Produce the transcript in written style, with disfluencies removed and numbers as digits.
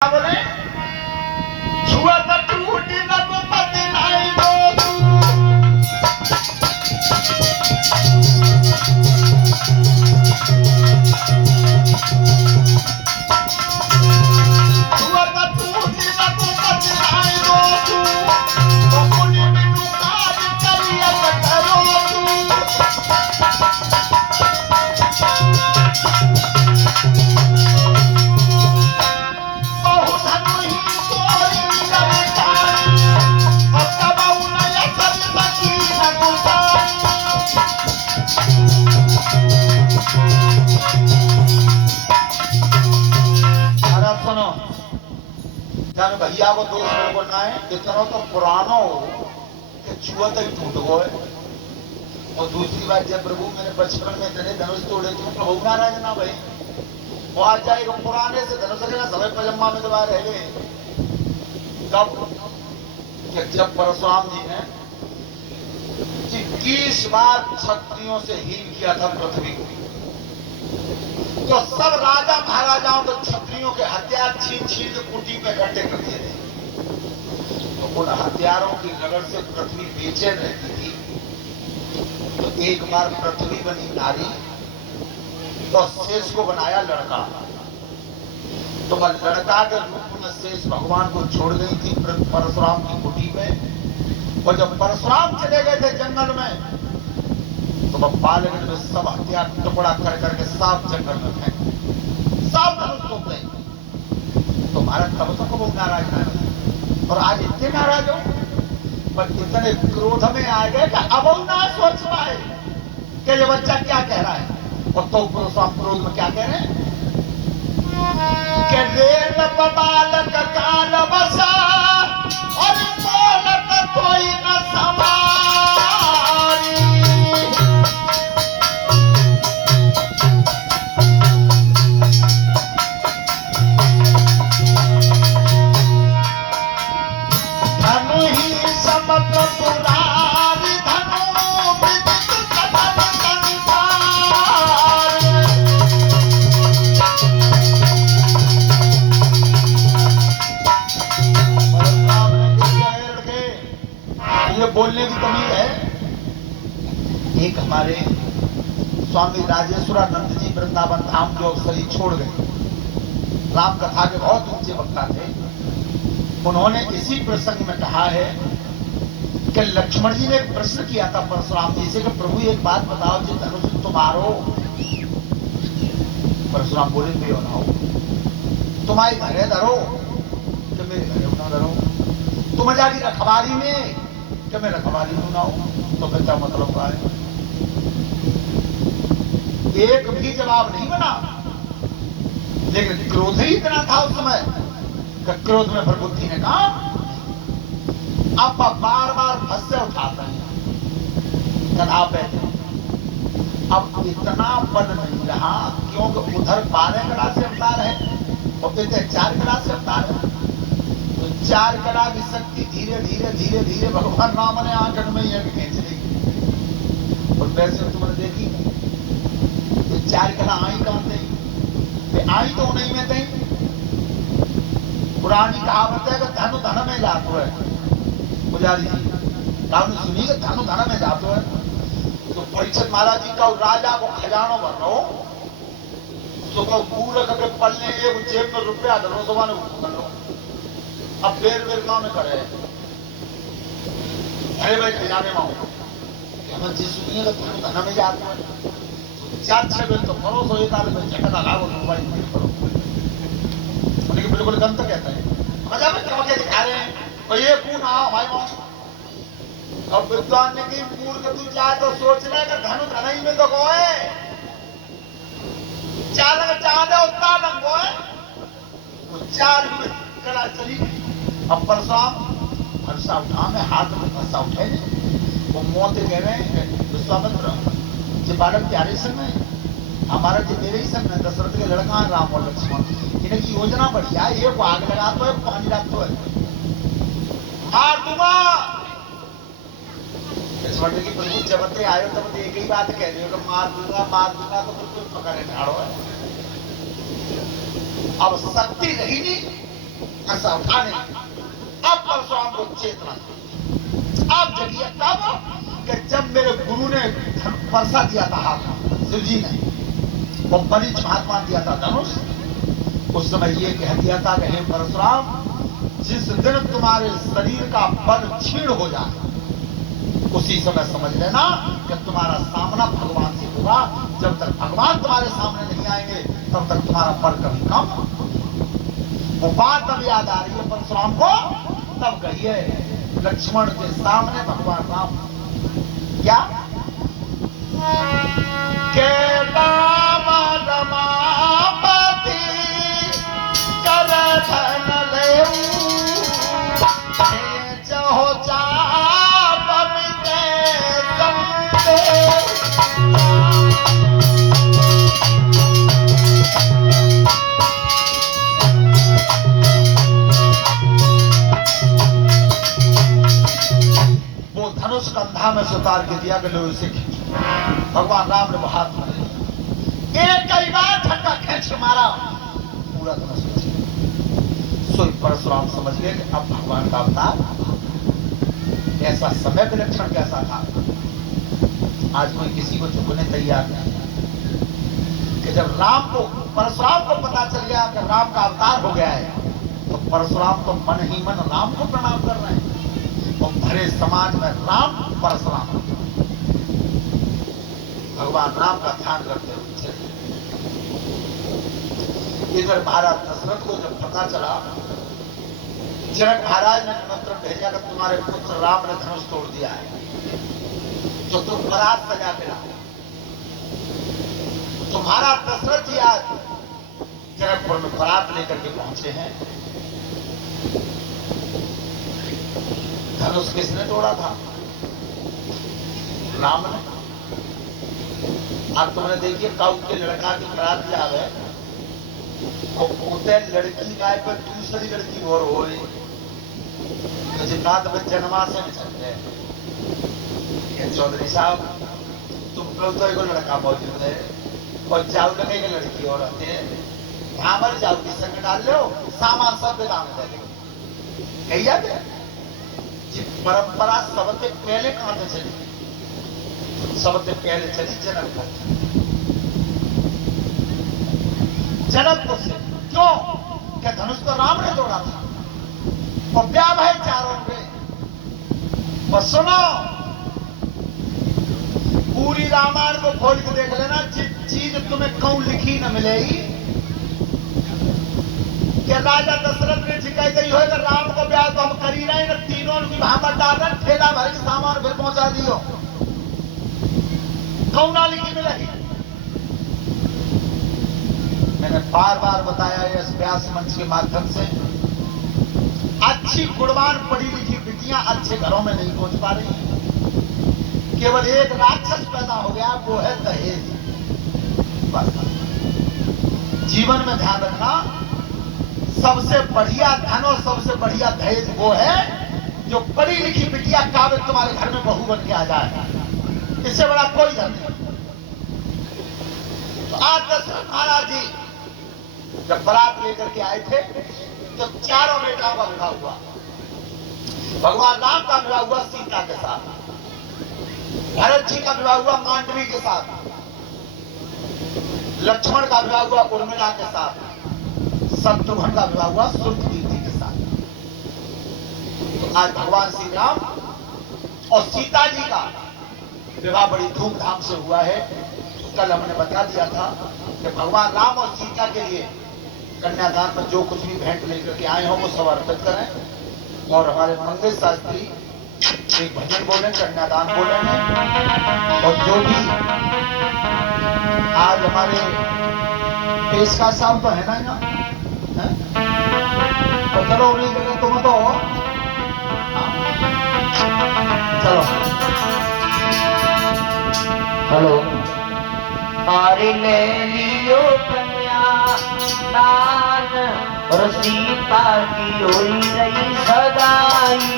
बोले छुआ तो टूटी न को बदलाई दो छुआ तो टूटी न को बदलाई दो तो पुनी बिनु काज करिया करो जाने भैया को दोस्त मेरे को ना है इतना तो पुराना हो कि छुआ तक टूट गए। और दूसरी बात जब प्रभु मैंने बचपन में इतने धनुष तोड़े तो प्रभु नाराज ना भाई वो आ जाएगा पुराने से धनुष के ना समय पजम्मा में दबा रह गए। कब जब परशुराम जी ने 21 बार क्षत्रियों से हीन किया था पृथ्वी को, तो सब राजा महाराजाओं को क्षत्रियों के हथियार छीन छीन के कुटी में इकट्ठे कर दिए थे। तो उन हथियारों की नगर से पृथ्वी बेचैन रहती थी। तो एक बार पृथ्वी बनी नारी तो शेष को बनाया लड़का। तो वह लड़का के रूप में शेष भगवान को छोड़ गई थी परशुराम की कुटी में। और जब परशुराम चले गए थे जंगल में तो वह बालगढ़ में सब हथियार टुकड़ा कर करके साफ जंगल में फेंक साफ धनुष तोड़ गए। तो भारत तब तक वो नाराज ना है और आज इतने नाराज हो पर इतने क्रोध में आ गए कि अब ना सोच पाए कि ये बच्चा क्या कह रहा है। और तो परशुराम क्रोध में क्या कह रहे हैं कि रेल बालक काल बसा और बोलत कोई न समारी। धनु ही समत पुरारी धनु विदित सकल संसार। ये बोलने की कमी है। एक हमारे स्वामी राजेश्वरानंद जी वृंदावन धाम जो शरीर छोड़ गए, राम कथा के बहुत ऊंचे वक्ता थे। उन्होंने इसी प्रसंग में कहा है कि लक्ष्मण जी ने एक प्रश्न किया था परशुराम जी से कि प्रभु एक बात बताओ जो धनुष तुम्हारो। परशुराम बोले क्यों ना हो, तुम्हारे घरे धरो कि मेरे घरे ना धरो, तुम जाके रखवारी में कि मैं रखवारी में ना हो। तो क्या मतलब क्या है? एक भी जवाब नहीं बना। लेकिन क्रोध ही इतना था उस समय, क्रोध में प्रबुद्धि ने कहा अब बार बार भस्य उठाते हैं कथा पे। अब इतना बल नहीं रहा क्योंकि उधर 12 कला से अवतार है और इधर 4 कला से अवतार है। तो 4 कला की शक्ति धीरे धीरे धीरे धीरे भगवान राम ने आंगन में यह खींच ली। और वैसे तुमने देखी तो 4 कला आई कहां थे? आई तो नहीं में थे। पुरानी कहावत है कि धनु धन में जातो है। पुजारी जी आपने सुनी कि धनु धन में जातो है। तो परीक्षित महाराज जी का राजा को खजानो भर रहो तो पूरा करके पलने एक जेब में रुपया धरो तो माने कर लो। अब बेर बेर गाँव में खड़े हैं अरे भाई खजाने में हमें जी सुनिए कि धनु धन में जातो है। 4-6 बेर तो करो तो एक आदमी झटका लागो तो मोबाइल में करो। लेकिन बिल्कुल गलत कहता है मजा में करके दिखा रहे हैं और ये कौन आओ भाई मां। अब विद्वान ने की मूर्ख तू चाहे तो सोच ले कि धनु धनई में तो गोए चार चांदे उतना लंगो है वो 4 कला चली। अब परशुराम फरसा उठा में हाथ में फरसा उठे वो मोते कह रहे हैं विश्वामित्र जो बालक प्यारे समय हमारा जो मेरे ही समय दशरथ के लड़का है राम और लक्ष्मण इनकी योजना बढ़िया है। ये आग लगाते है पानी डालते है मार दूंगा। की प्रभु जब आयो तब एक ही बात कह रही हो कि मार दूंगा तो बिल्कुल पकड़े झाड़ो है। अब शक्ति रही नहीं ऐसा था नहीं। अब परशुराम को चेतना, अब जगिए तब कि जब मेरे गुरु ने परसा दिया था हाथ, शिव जी ने वो बलि महात्मा दिया था धनुष, उस समय ये कह दिया था कि हे परशुराम, जिस दिन तुम्हारे शरीर का बल क्षीण हो जाए उसी समय समझ लेना कि तुम्हारा सामना भगवान से होगा। जब तक भगवान तुम्हारे सामने नहीं आएंगे तब तक तुम्हारा बल कभी कम। वो बात अब याद आ रही है परशुराम को, तब कहिए लक्ष्मण के सामने भगवान राम क्या के राम रमापति कर धन लेऊ हो चाप मिटे संगे। वो धनुष कंधा में सुतार के दिया कि लो इसे खींचो। भगवान राम ने वो हाथ मारे, एक कई बार झटका खींच के मारा, पूरा धनुष बच गया। सोई परशुराम समझ गए कि अब भगवान का अवतार। ऐसा समय विलक्षण कैसा था, आज कोई किसी को झुकने तैयार नहीं कि जब राम को परशुराम को पता चल गया कि राम का अवतार हो गया है तो परशुराम तो मन ही मन राम को प्रणाम कर रहे हैं। और भरे समाज में राम परशुराम, भगवान राम का ध्यान करते हुए चले। इधर महाराज दशरथ को जब पता चला, जनक महाराज ने निमंत्रण भेजा कि तुम्हारे पुत्र राम ने धनुष तोड़ दिया है तो तुम बारात सजा के लाओ। तुम्हारा दशरथ जी आज जनकपुर में बारात लेकर के पहुंचे हैं। धनुष किसने तोड़ा था? राम ने। अब तुमने देखिए काउ के लड़का की बारात जा गए और पोते लड़की गाय पर दूसरी लड़की और हो रही जिन्नात में जन्मा से निकल गए। चौधरी साहब तुम लोग तो एक लड़का मौजूद है और जाओ लगे कि लड़की और रहते हैं, वहां पर जाओ की संग डाल लो, सामान सब दाम दे दो। कहिया क्या परंपरा सबसे पहले कहां से चली? सबसे पहले चली जनकपुर से। क्यों? क्या धनुष तो राम ने तोड़ा था और ब्याह है चारों पे। और सुनो, पूरी रामायण को खोल के देख लेना, जिस चीज तुम्हें कहूं लिखी न मिलेगी कि राजा दशरथ ने शिकायत गई हो कि राम को ब्याह तो हम कर ही रहे हैं, तीनों की भामर डाल रहे, ठेला भर के सामान फिर पहुंचा दियो, कहूं ना लिखी मिलेगी। मैंने बार बार बताया इस व्यास मंच के माध्यम से, अच्छी गुणवान पढ़ी लिखी बिटियां अच्छे घरों में नहीं पहुंच पा रही। केवल एक राक्षस पैदा हो गया, वो है दहेज। बस जीवन में ध्यान रखना, सबसे बढ़िया धन और सबसे बढ़िया दहेज वो है जो पढ़ी लिखी बिटिया काबिल तुम्हारे घर में बहू बन के आ जाए। इससे बड़ा कोई धन नहीं। तो आज दशरथ महाराज जी जब बारात लेकर के आए थे तो चारों बेटाओं का विवाह हुआ। भगवान राम का विवाह हुआ सीता के साथ, भरत जी का विवाह हुआ मांडवी के साथ, लक्ष्मण का विवाह हुआ उर्मिला के साथ, शत्रुघ्न का विवाह हुआ सुरकीर्ति के साथ। तो आज भगवान श्री राम और सीता जी का विवाह बड़ी धूमधाम से हुआ है। कल हमने बता दिया था कि भगवान राम और सीता के लिए कन्यादान में जो कुछ भी भेंट लेकर के आए हों वो सब अर्पित करें। और हमारे मंगल शास्त्री एक भजन बोले, कन्यादान बोलेंगे। और जो भी आज हमारे पेशकार साहब तो है ना यहाँ, तो चलो उन्हीं के लिए तुम तो चलो। हेलो, अरे ले लियो कन्यादान और सीता की हुई रही सगाई।